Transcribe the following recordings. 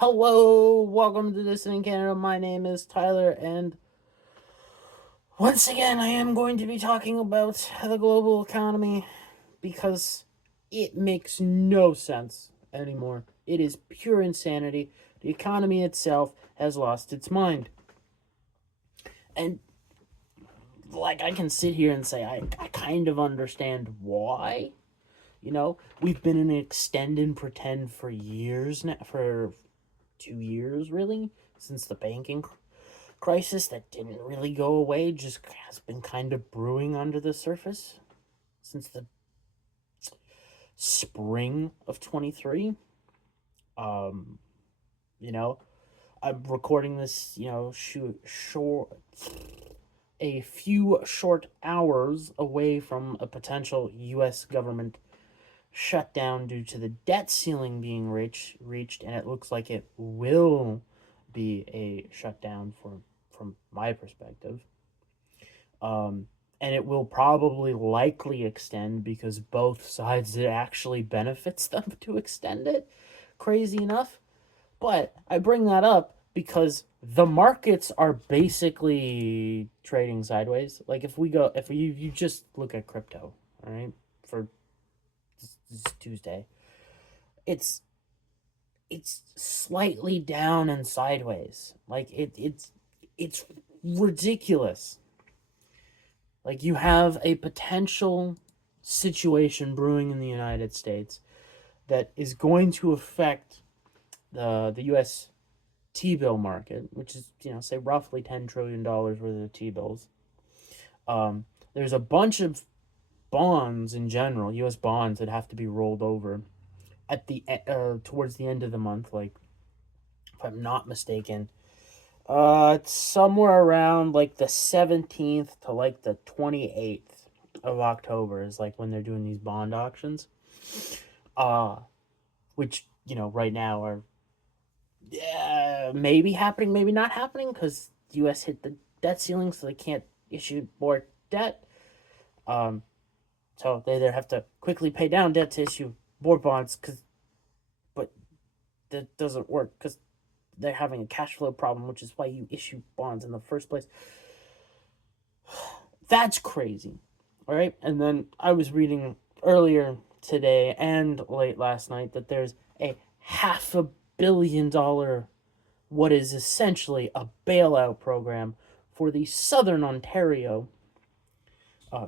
Hello, welcome to Dissident Canada. My name is Tyler, and once again, I am going to be talking about the global economy because it makes no sense anymore. It is pure insanity. The economy itself has lost its mind. And, I can sit here and say I kind of understand why. We've been in extend and pretend for years now, for 2 years, really, since the banking crisis that didn't really go away, just has been kind of brewing under the surface since the spring of 23. Um, you know, I'm recording this, a few short hours away from a potential U.S. government shutdown due to the debt ceiling being reached, and it looks like it will be a shutdown from my perspective. Um, and it will probably likely extend because both sides it actually benefits them to extend it. Crazy enough. But I bring that up because the markets are basically trading sideways. Like if you just look at crypto, all right, for this Tuesday, it's it's slightly down and sideways. It's ridiculous. Like, you have a potential situation brewing in the United States that is going to affect the U.S. T-bill market, which is, say roughly $10 trillion worth of T-bills. There's a bunch of bonds in general, U.S. bonds, that have to be rolled over at the towards the end of the month. Like, if I'm not mistaken, it's somewhere around like the 17th to like the 28th of October is like when they're doing these bond auctions. Uh which, right now are, yeah, maybe happening, maybe not happening, because the US hit the debt ceiling, so they can't issue more debt. Um so they either have to quickly pay down debt to issue more bonds, but that doesn't work because they're having a cash flow problem, which is why you issue bonds in the first place. That's crazy. All right. And then I was reading earlier today and late last night that there's a $500 million, what is essentially a bailout program for the Southern Ontario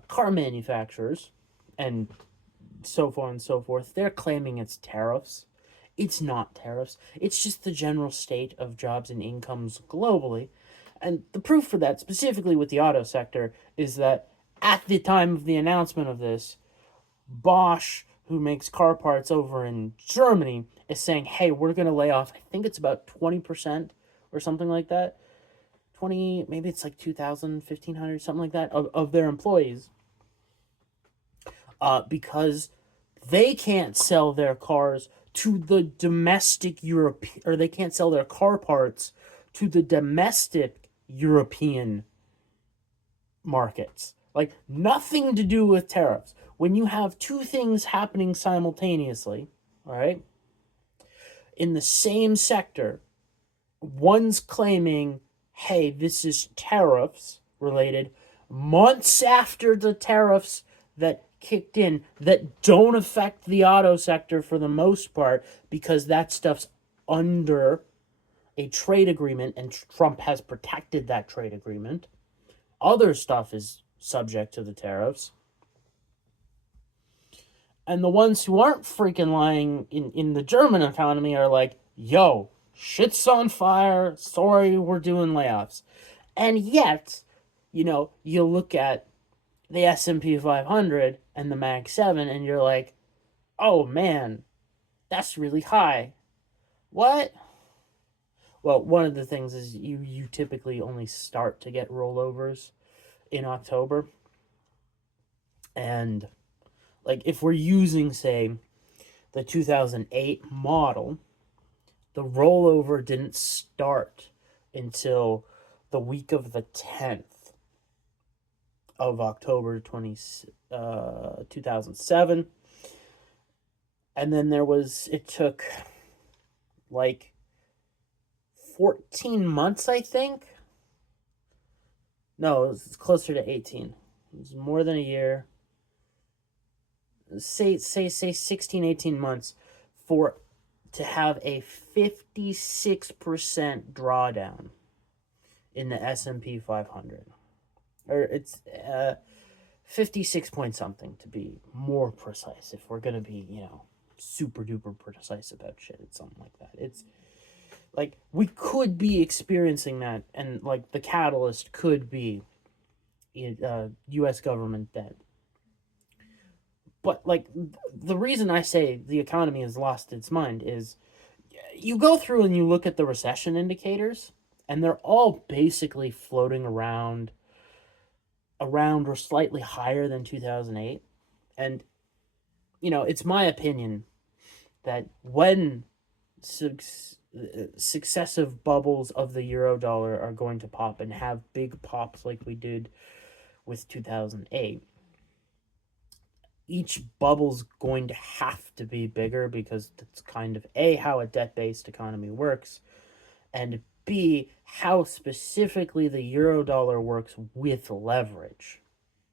car manufacturers and so far and so forth. They're claiming it's tariffs. It's not tariffs. It's just the general state of jobs and incomes globally. And the proof for that, specifically with the auto sector, is that at the time of the announcement of this, Bosch, who makes car parts over in Germany, is saying, hey, we're going to lay off, I think it's about 20% or something like that. 20, maybe it's like 2,000, 1,500, something like that, of their employees, because they can't sell their cars to the domestic Europe, or they can't sell their car parts to the domestic European markets. Like, nothing to do with tariffs. When you have two things happening simultaneously, all right, in the same sector, one's claiming, hey, this is tariffs related, months after the tariffs that kicked in that don't affect the auto sector for the most part because that stuff's under a trade agreement and Trump has protected that trade agreement. Other stuff is subject to the tariffs. And the ones who aren't freaking lying in the German economy are like, yo, shit's on fire. Sorry, we're doing layoffs. And yet, you look at the S&P 500 and the Mag 7 and you're like, oh man, that's really high. What? Well, one of the things is you typically only start to get rollovers in October. And, like, if we're using, say, the 2008 model, the rollover didn't start until the week of the 10th of October 2007. And then it took like 14 months, I think. No, it's closer to 18. It was more than a year. Say 16, 18 months for to have a 56% drawdown in the S&P 500. Or it's 56 point something to be more precise. If we're going to be, super duper precise about shit, it's something like that. It's like we could be experiencing that, and like the catalyst could be U.S. government debt. But like the reason I say the economy has lost its mind is you go through and you look at the recession indicators, and they're all basically floating around or slightly higher than 2008. And it's my opinion that when successive bubbles of the euro dollar are going to pop and have big pops like we did with 2008, each bubble's going to have to be bigger because that's kind of A, how a debt-based economy works, and B, how specifically the euro dollar works with leverage.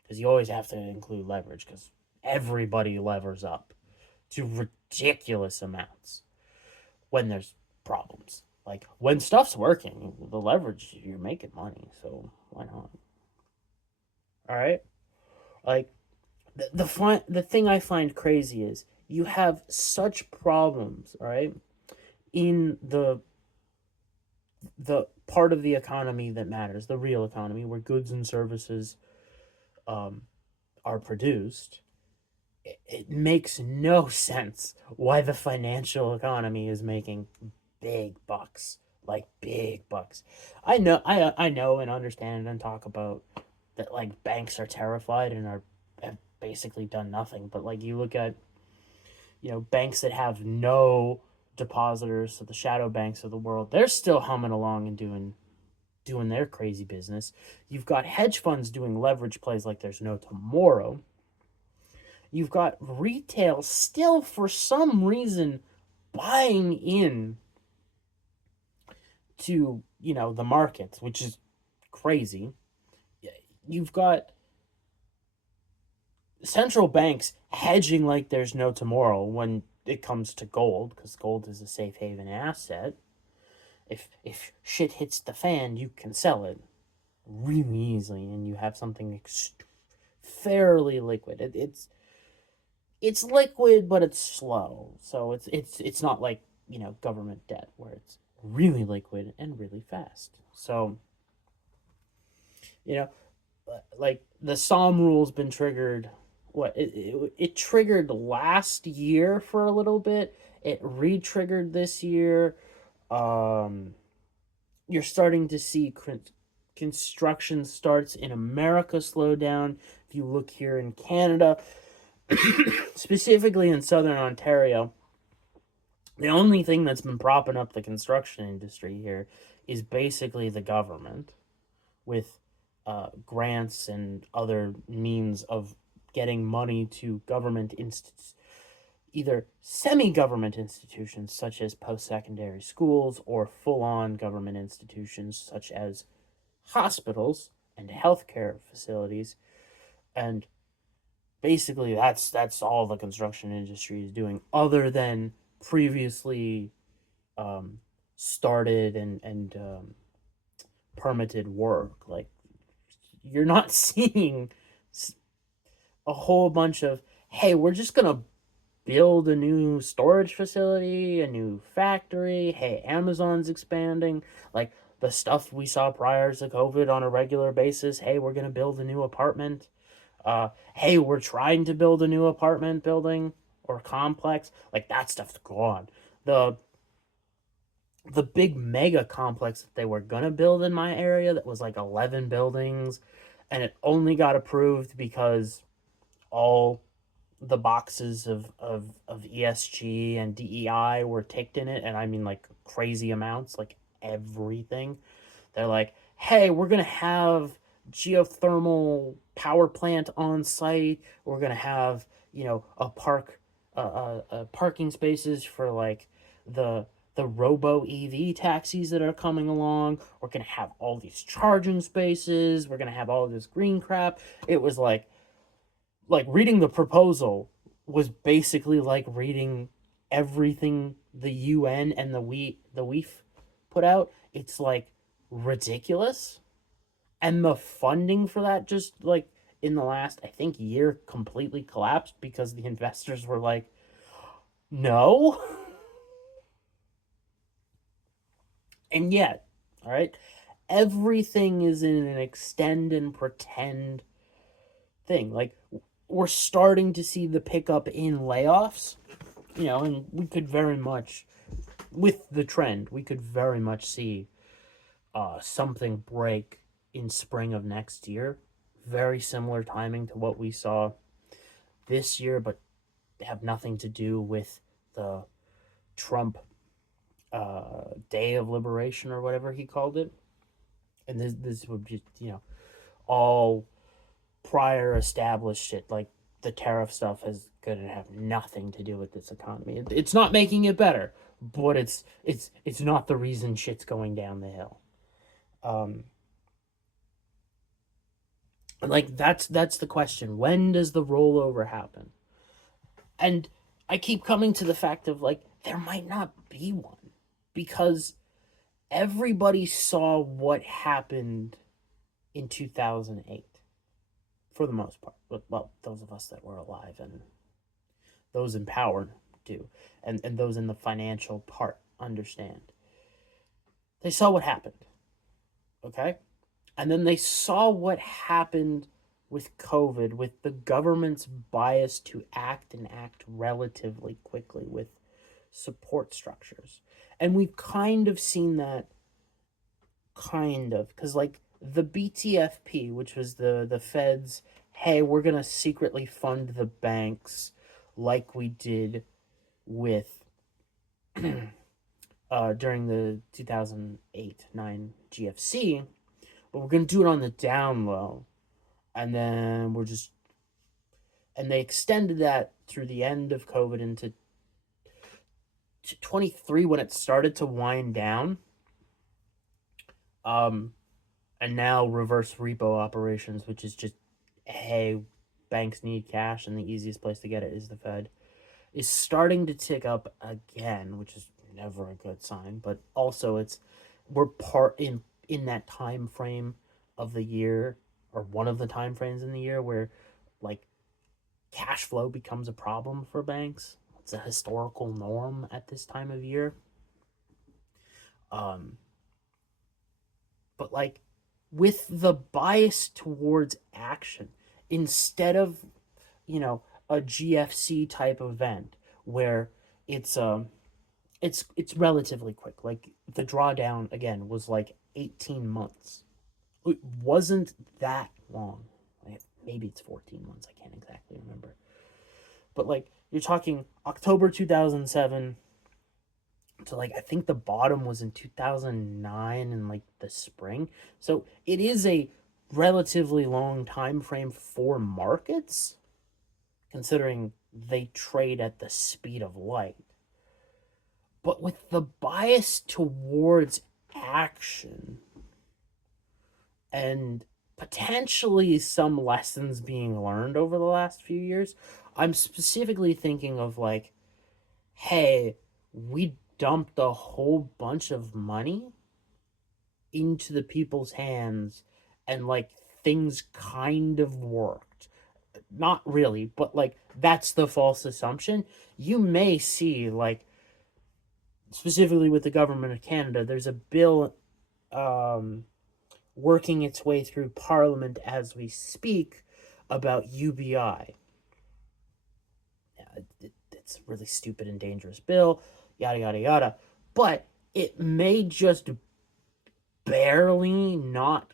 Because you always have to include leverage because everybody levers up to ridiculous amounts when there's problems. Like when stuff's working, the leverage, you're making money, so why not? All right? Like the thing I find crazy is you have such problems, all right, in the part of the economy that matters, the real economy, where goods and services are produced. It makes no sense why the financial economy is making big bucks, like big bucks. I know and understand and talk about that, like banks are terrified and have basically done nothing. But like you look at banks that have no depositors, so the shadow banks of the world, they're still humming along and doing their crazy business. You've got hedge funds doing leverage plays like there's no tomorrow. You've got retail still, for some reason, buying in to, the markets, which is crazy. You've got central banks hedging like there's no tomorrow when it comes to gold, because gold is a safe haven asset. If shit hits the fan, you can sell it really easily, and you have something fairly liquid. It's liquid, but it's slow. So it's not like government debt where it's really liquid and really fast. So like the Psalm rule's been triggered. It triggered last year for a little bit. It re-triggered this year. You're starting to see construction starts in America slow down. If you look here in Canada, specifically in southern Ontario, the only thing that's been propping up the construction industry here is basically the government with grants and other means of getting money to government either semi-government institutions such as post-secondary schools or full-on government institutions such as hospitals and healthcare facilities. And basically that's all the construction industry is doing, other than previously started and permitted work. Like you're not seeing a whole bunch of, hey, we're just gonna build a new storage facility, a new factory. Hey, Amazon's expanding. Like the stuff we saw prior to COVID on a regular basis. Hey, we're gonna build a new apartment. Hey, we're trying to build a new apartment building or complex. Like that stuff's gone. The big mega complex that they were gonna build in my area that was like 11 buildings, and it only got approved because all the boxes of ESG and DEI were ticked in it, and I mean like crazy amounts, like everything. They're like, hey, we're gonna have geothermal power plant on site. We're gonna have a parking spaces for like the the robo EV taxis that are coming along. We're going to have all these charging spaces. We're going to have all this green crap. It was like reading the proposal was basically like reading everything the UN and the WEF put out. It's like ridiculous. And the funding for that just like in the last I think year completely collapsed because the investors were like, "No." And yet, all right, everything is in an extend and pretend thing. Like we're starting to see the pickup in layoffs, and we could very much, with the trend, we could very much see something break in spring of next year. Very similar timing to what we saw this year, but have nothing to do with the Trump Day of Liberation or whatever he called it. And this would be, all prior established shit. Like the tariff stuff is going to have nothing to do with this economy. It's not making it better, but it's not the reason shit's going down the hill. Like that's the question. When does the rollover happen? And I keep coming to the fact of like there might not be one because everybody saw what happened in 2008 for the most part. Well, those of us that were alive and those empowered do, and those in the financial part understand. They saw what happened, okay? And then they saw what happened with COVID, with the government's bias to act and act relatively quickly with support structures. And we've kind of seen that, because like the BTFP, which was the Fed's, hey, we're going to secretly fund the banks like we did with during the 2008-9 GFC, but we're going to do it on the down low. And then and they extended that through the end of COVID into 23 when it started to wind down. And now reverse repo operations, which is just, hey, banks need cash and the easiest place to get it is the Fed, is starting to tick up again, which is never a good sign. But also we're part in that time frame of the year, or one of the time frames in the year where like cash flow becomes a problem for banks. It's a historical norm at this time of year. But like with the bias towards action, instead of a GFC type event where it's relatively quick. Like the drawdown again was like 18 months. It wasn't that long. Maybe it's 14 months. I can't exactly remember. But like you're talking October 2007 to like I think the bottom was in 2009 in like the spring. So it is a relatively long time frame for markets, considering they trade at the speed of light. But with the bias towards action and potentially some lessons being learned over the last few years, I'm specifically thinking of like, hey, we dumped a whole bunch of money into the people's hands and like things kind of worked. Not really, but like that's the false assumption. You may see like specifically with the government of Canada, there's a bill working its way through Parliament as we speak about UBI. It's a really stupid and dangerous bill, yada, yada, yada. But it may just barely not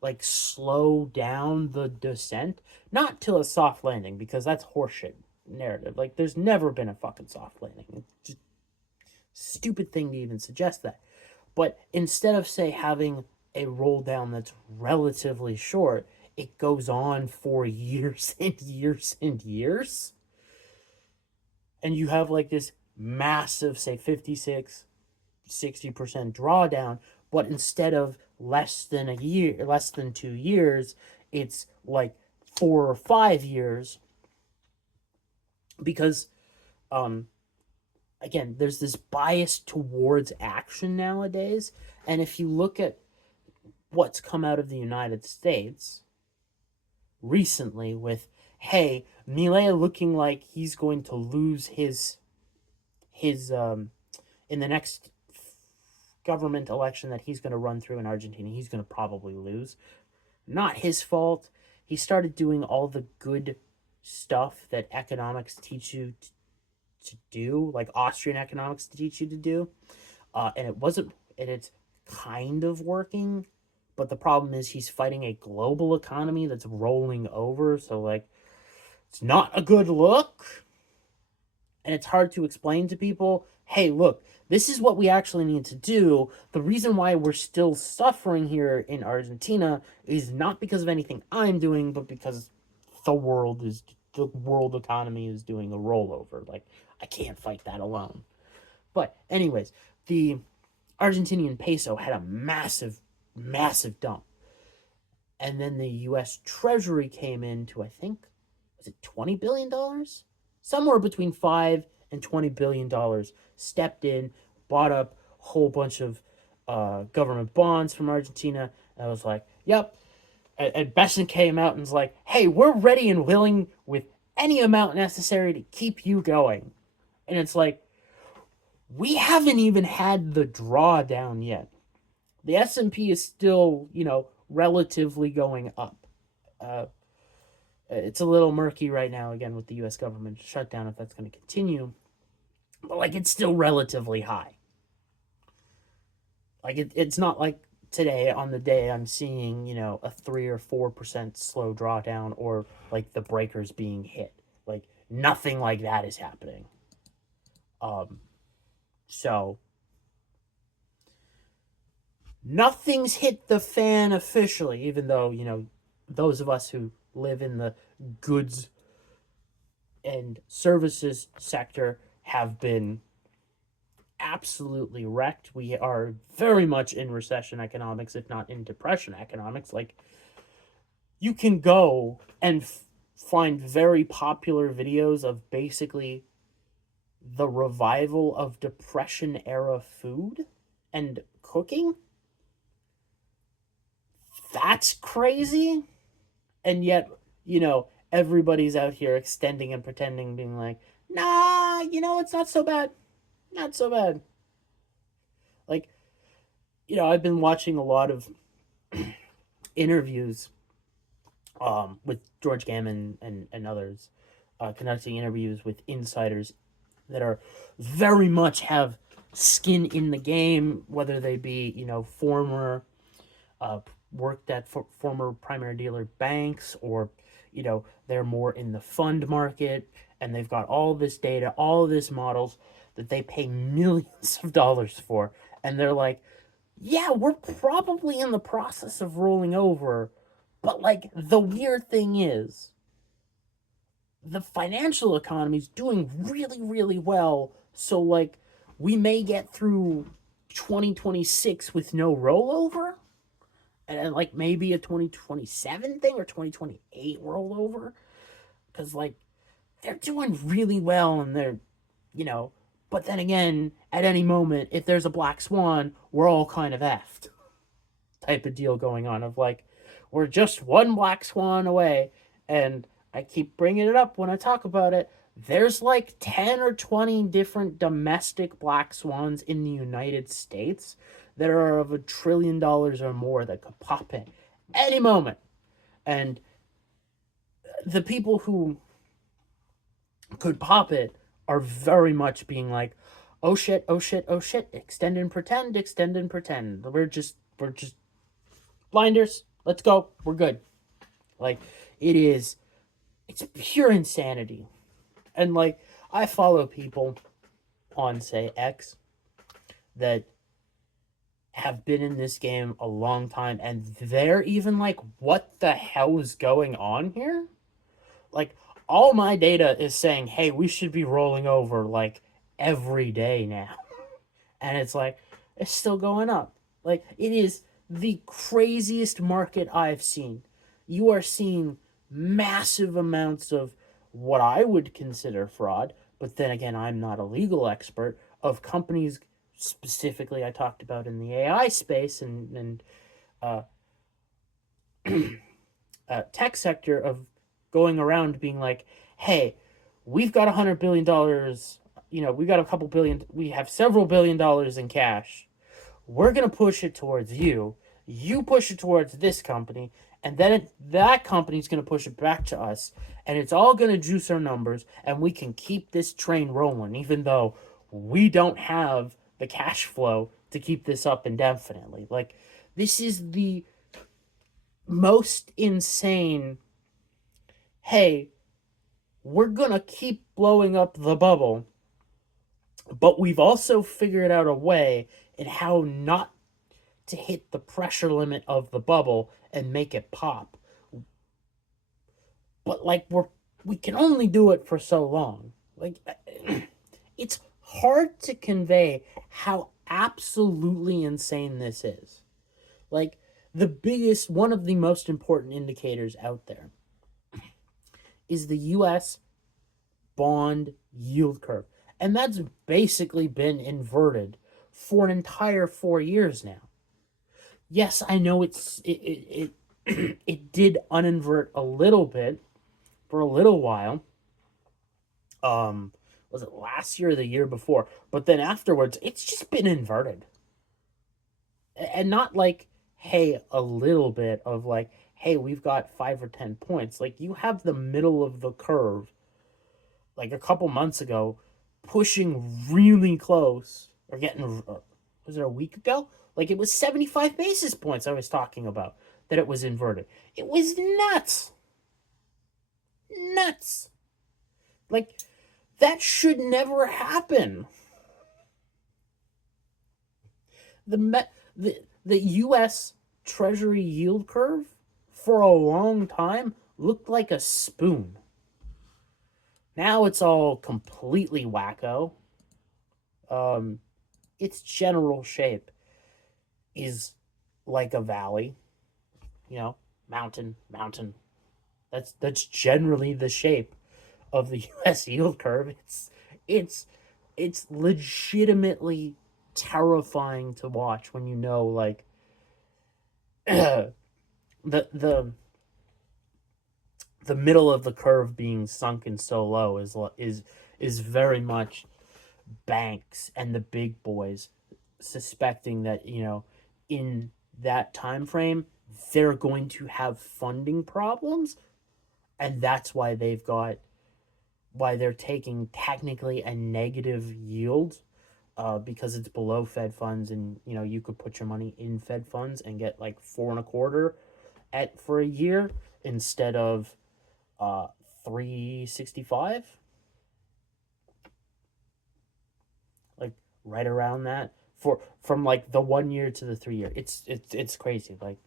like slow down the descent, not to a soft landing, because that's horseshit narrative. Like there's never been a fucking soft landing. It's just stupid thing to even suggest that. But instead of say having a roll down that's relatively short, it goes on for years and years and years. And you have like this massive, say 56 60% drawdown, but instead of less than a year, less than 2 years, it's like 4 or 5 years, because um again, there's this bias towards action nowadays. And if you look at what's come out of the United States recently with, hey, Milei looking like he's going to lose his in the next government election that he's going to run through in Argentina, he's going to probably lose. Not his fault. He started doing all the good stuff that economics teach you to do, like Austrian economics to teach you to do, and it wasn't, and it's kind of working. But the problem is he's fighting a global economy that's rolling over, so like it's not a good look, and it's hard to explain to people, hey, look, this is what we actually need to do. The reason why we're still suffering here in Argentina is not because of anything I'm doing, but because the world economy is doing a rollover. Like, I can't fight that alone. But anyways, the Argentinian peso had a massive, massive dump. And then the US Treasury came in to, I think, was it $20 billion? Somewhere between $5 and $20 billion, stepped in, bought up a whole bunch of government bonds from Argentina. And I was like, yep. And Besson came out and was like, hey, we're ready and willing with any amount necessary to keep you going. And it's like, we haven't even had the drawdown yet. The S&P is still, relatively going up. It's a little murky right now, again, with the U.S. government shutdown, if that's going to continue. But, like, it's still relatively high. Like, it's not like today, on the day, I'm seeing, a 3 or 4% slow drawdown, or, like, the breakers being hit. Like, nothing like that is happening. So, nothing's hit the fan officially, even though, those of us who live in the goods and services sector have been absolutely wrecked. We are very much in recession economics, if not in depression economics. Like, you can go and find very popular videos of basically the revival of depression era food and cooking. That's crazy. And yet, everybody's out here extending and pretending, being like, nah, it's not so bad. Not so bad. Like, I've been watching a lot of interviews with George Gammon and others, conducting interviews with insiders that are very much have skin in the game, whether they be, former worked at former primary dealer banks, or they're more in the fund market, and they've got all this data, all of this models that they pay millions of dollars for, and they're like, yeah, we're probably in the process of rolling over, but like, the weird thing is the financial economy is doing really, really well, so like, we may get through 2026 with no rollover, and like maybe a 2027 thing or 2028 rollover, because like, they're doing really well, and they're, but then again, at any moment, if there's a black swan, we're all kind of effed type of deal going on, of like, we're just one black swan away. And I keep bringing it up when I talk about it. There's like 10 or 20 different domestic black swans in the United States that are of $1 trillion or more that could pop in any moment. And the people who could pop it are very much being like, oh shit, oh shit, oh shit, extend and pretend, extend and pretend. We're just blinders. Let's go. We're good. Like, it's pure insanity. And like, I follow people on, say, X that have been in this game a long time, and they're even like, what the hell is going on here? Like, all my data is saying, hey, we should be rolling over like every day now. And it's like, is still going up. Like, it is the craziest market I've seen. You are seeing massive amounts of what I would consider fraud, but then again, I'm not a legal expert, of companies specifically I talked about in the AI space and uh, tech sector of going around being like, hey, we've got $100 billion, we got a couple billion, we have several $1 billion in cash. We're going to push it towards you. You push it towards this company, and then that company's going to push it back to us, and it's all going to juice our numbers, and we can keep this train rolling, even though we don't have the cash flow to keep this up indefinitely. Like, this is the most insane. Hey, we're going to keep blowing up the bubble, but we've also figured out a way in how not to hit the pressure limit of the bubble and make it pop. But like we can only do it for so long. Like it's hard to convey how absolutely insane this is. Like one of the most important indicators out there is the US bond yield curve. And that's basically been inverted for an entire 4 years now. Yes, I know it did uninvert a little bit for a little while. Was it last year or the year before? But then afterwards, it's just been inverted, and not like, hey, a little bit of like, hey, we've got 5 or 10 points. Like you have the middle of the curve, like a couple months ago, pushing really close or getting. Was it a week ago? Like it was 75 basis points I was talking about that it was inverted. It was nuts. Nuts. Like that should never happen. The US Treasury yield curve for a long time looked like a spoon. Now it's all completely wacko. Its general shape is like a valley, mountain, mountain. That's generally the shape of the U.S. yield curve. It's legitimately terrifying to watch when like the the the middle of the curve being sunken so low is very much banks and the big boys suspecting that in that time frame they're going to have funding problems, and that's why they're taking technically a negative yield, because it's below Fed funds, and you could put your money in Fed funds and get like 4.25 for a year instead of 3.65, like right around that from like the 1 year to the 3 year. It's crazy. Like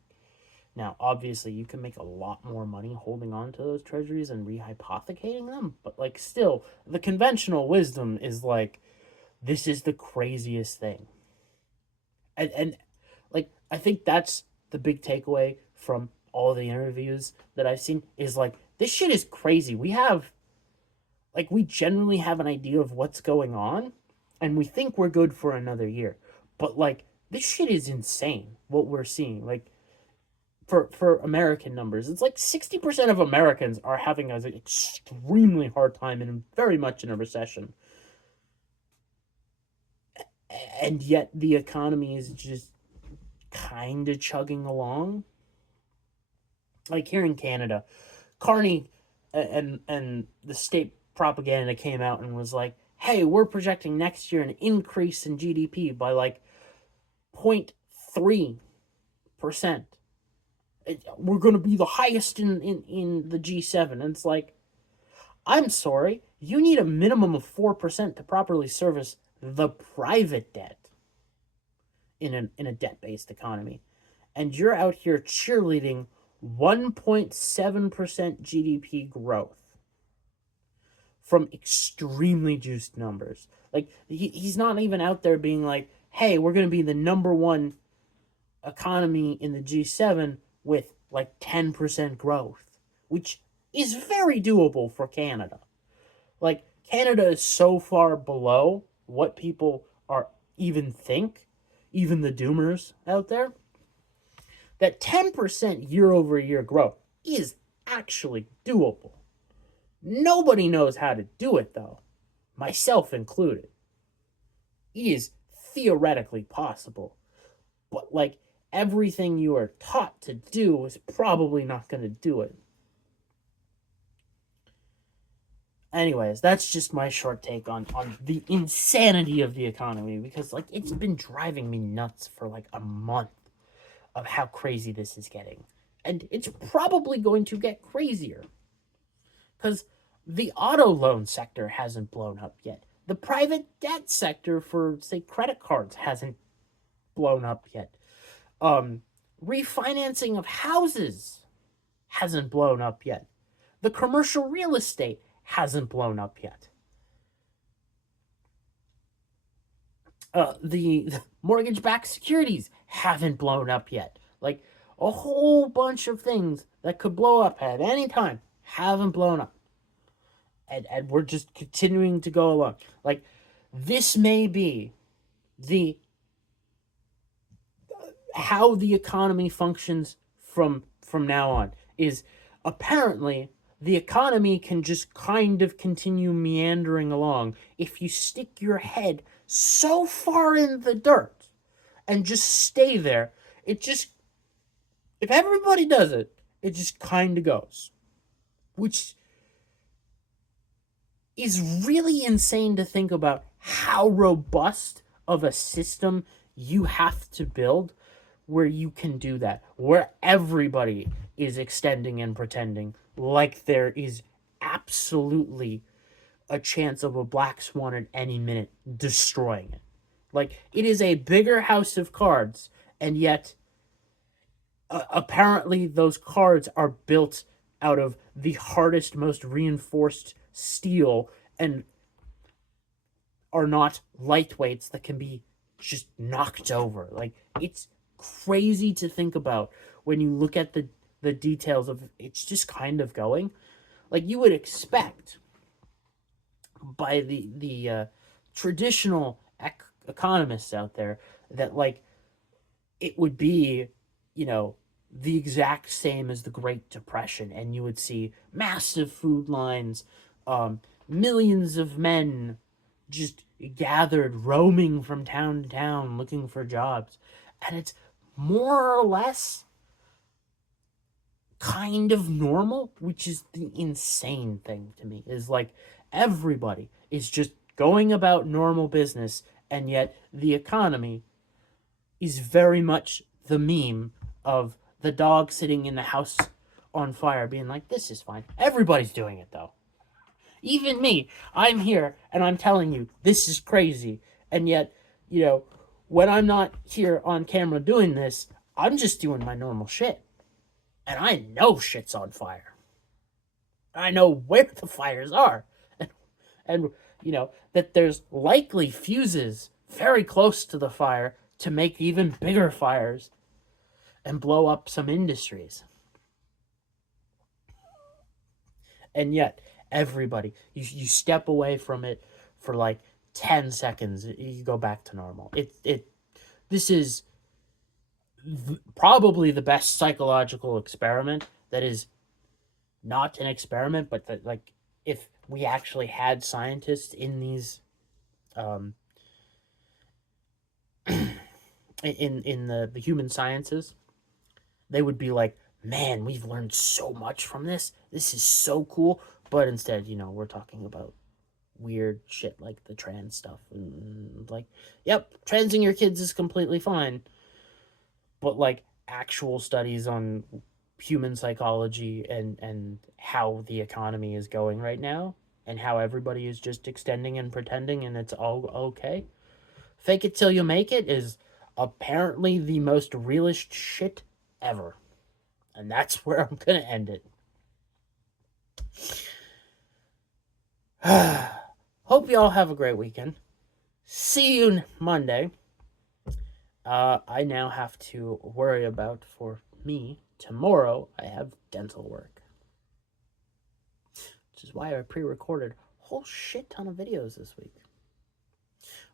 now, obviously, you can make a lot more money holding on to those treasuries and rehypothecating them, but like still, the conventional wisdom is like this is the craziest thing. And like I think that's the big takeaway from all the interviews that I've seen is like this shit is crazy. We generally have an idea of what's going on and we think we're good for another year. But like this shit is insane what we're seeing. Like for American numbers, it's like 60% of Americans are having an extremely hard time and very much in a recession. And yet the economy is just kind of chugging along. Like here in Canada, Carney and the state propaganda came out and was like, hey, we're projecting next year an increase in GDP by like 0.3%. We're going to be the highest in the G7. And it's like, I'm sorry, you need a minimum of 4% to properly service the private debt in a debt-based economy. And you're out here cheerleading 1.7% GDP growth from extremely juiced numbers. Like he's not even out there being like, hey, we're going to be the number one economy in the G7 with like 10% growth, which is very doable for Canada. Like, Canada is so far below what people are even think, even the doomers out there, that 10% year over year growth is actually doable. Nobody knows how to do it, though, myself included. It is theoretically possible, but like everything you are taught to do is probably not going to do it. Anyways, that's just my short take on the insanity of the economy, because like it's been driving me nuts for like a month of how crazy this is getting. And it's probably going to get crazier. Because the auto loan sector hasn't blown up yet. The private debt sector for, say, credit cards hasn't blown up yet. Refinancing of houses hasn't blown up yet. The commercial real estate hasn't blown up yet. The mortgage-backed securities haven't blown up yet. Like, a whole bunch of things that could blow up at any time haven't blown up. And we're just continuing to go along. Like, this may be the how the economy functions from now on. Is apparently the economy can just kind of continue meandering along if you stick your head so far in the dirt and just stay there. It just, if everybody does it, it just kind of goes. Which is really insane to think about how robust of a system you have to build where you can do that, where everybody is extending and pretending like there is absolutely a chance of a black swan at any minute destroying it. Like, it is a bigger house of cards, and yet apparently those cards are built out of the hardest, most reinforced steel and are not lightweights that can be just knocked over. Like, it's crazy to think about when you look at the details of it's just kind of going. Like, you would expect by the traditional economists out there that like it would be, you know, the exact same as the Great Depression, and you would see massive food lines, millions of men just gathered, roaming from town to town, looking for jobs. And it's more or less kind of normal, which is the insane thing to me, is like everybody is just going about normal business, and yet the economy is very much the meme of the dog sitting in the house on fire being like, this is fine. Everybody's doing it, though. Even me. I'm here, and I'm telling you, this is crazy. And yet, you know, when I'm not here on camera doing this, I'm just doing my normal shit. And I know shit's on fire. I know where the fires are. And you know, that there's likely fuses very close to the fire to make even bigger fires and blow up some industries. And yet, everybody, you step away from it for like 10 seconds, you go back to normal. This is probably the best psychological experiment that is not an experiment, but that, like, if we actually had scientists in these in the human sciences, they would be like, man, we've learned so much from this. This is so cool. But instead, you know, we're talking about weird shit like the trans stuff. And like, yep, transing your kids is completely fine. But like actual studies on human psychology and how the economy is going right now and how everybody is just extending and pretending and it's all okay. Fake it till you make it is apparently the most realist shit ever. And that's where I'm going to end it. Hope you all have a great weekend. See you Monday. I now have to worry about, for me, tomorrow I have dental work. Which is why I pre-recorded a whole shit ton of videos this week.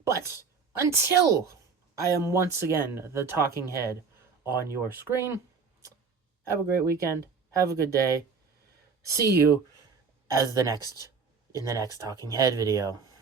But until I am once again the talking head on your screen, have a great weekend. Have a good day. See you in the next talking head video.